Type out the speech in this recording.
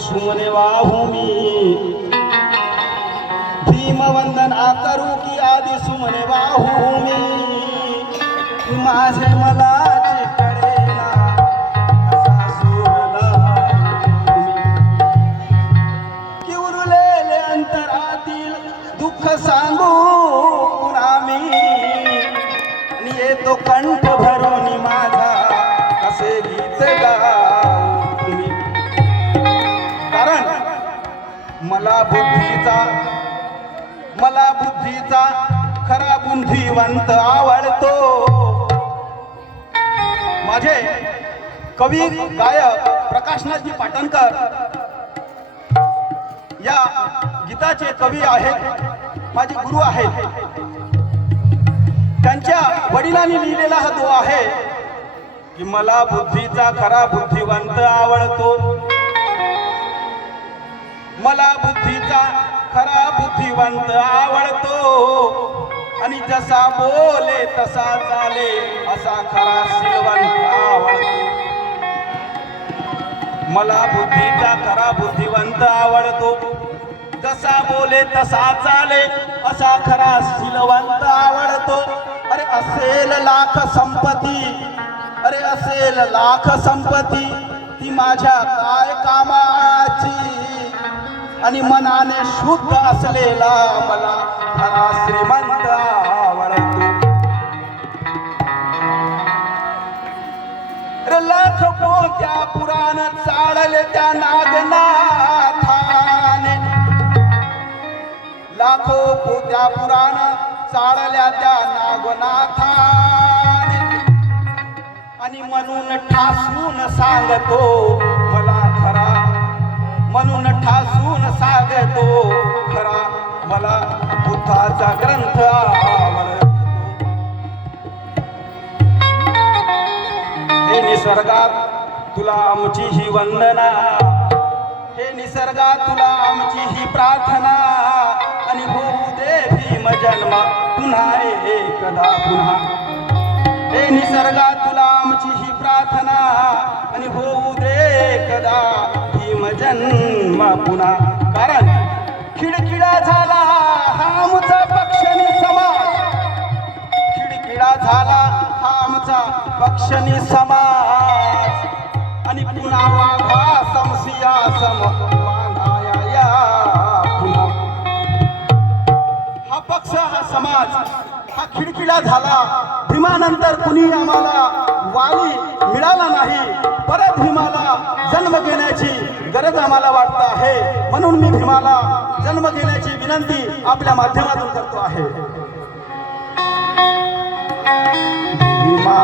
अश्रुमने वाहू मी भीमवंदन करू की आदि सुमने वाहू मी माझे मला कळेना असा सुरला की उरलेले अंतरातील दुःख सांगू पुन्हा मी आणि येतो कंठ भरून माझा कसे गीत गाऊ मी कारण मला बुद्धीचा खरा बुद्धिवंत आवडतो माझे कवी गायक प्रकाशनाथजी पाटणकर या गीताचे कवी आहेत माझे गुरु आहेत त्यांच्या वडिलांनी लिहिलेला हा तो आहे की मला बुद्धीचा खरा बुद्धिवंत आवडतो मला बुद्धीचा खरा बुद्धिवंत आवडतो आणि जसा बोले तसा चाले असा खरा सिलवंत आवडतो मला बुद्धीचा खरा बुद्धिवंत आवडतो जसा बोले तसा चाले असा खरा सिलवंत आवडतो अरे असेल लाख संपत्ती ती माझ्या काय कामाची आणि मनाने शुद्ध असलेला मला खरा श्रीमंत आवडतो रे लाख पोत्या पुराण चाळले त्या नागनाथाने लाखो पोत्या पुराण चाळल्या त्या नागनाथाने आणि म्हणून ठासून सांगतो मला खरा म्हणून ठासून सांगतो खरा मला बुद्धाचा ग्रंथ आवडतो हे निसर्गात तुला आमची ही वंदना हे निसर्गात तुला आमची ही प्रार्थना आणि होऊ दे भीम जन्म पुन्हा एकदा पुन्हा हे निसर्गात तुला आमची ही प्रार्थना आणि होऊ दे एकदा भीम जन्म पुन्हा कारण खिडखिडा झाला हा आमचा पक्षनी समाज खिडखिडा झाला हा आमचा पक्षनी समाज आणि पुन्हा वाघा समसिया सम बांधाया पुन्हा हा पक्ष हा समाज हा खिडखिडा झाला भीमानंतर कुणी आम्हाला वाली मिळाला नाही परत भीमाला जन्म घेण्याची गरज आम्हाला वाटत आहे म्हणून मी भीमाला जन्म घेण्याची विनंती आपल्या माध्यमातून करतो आहे भीमा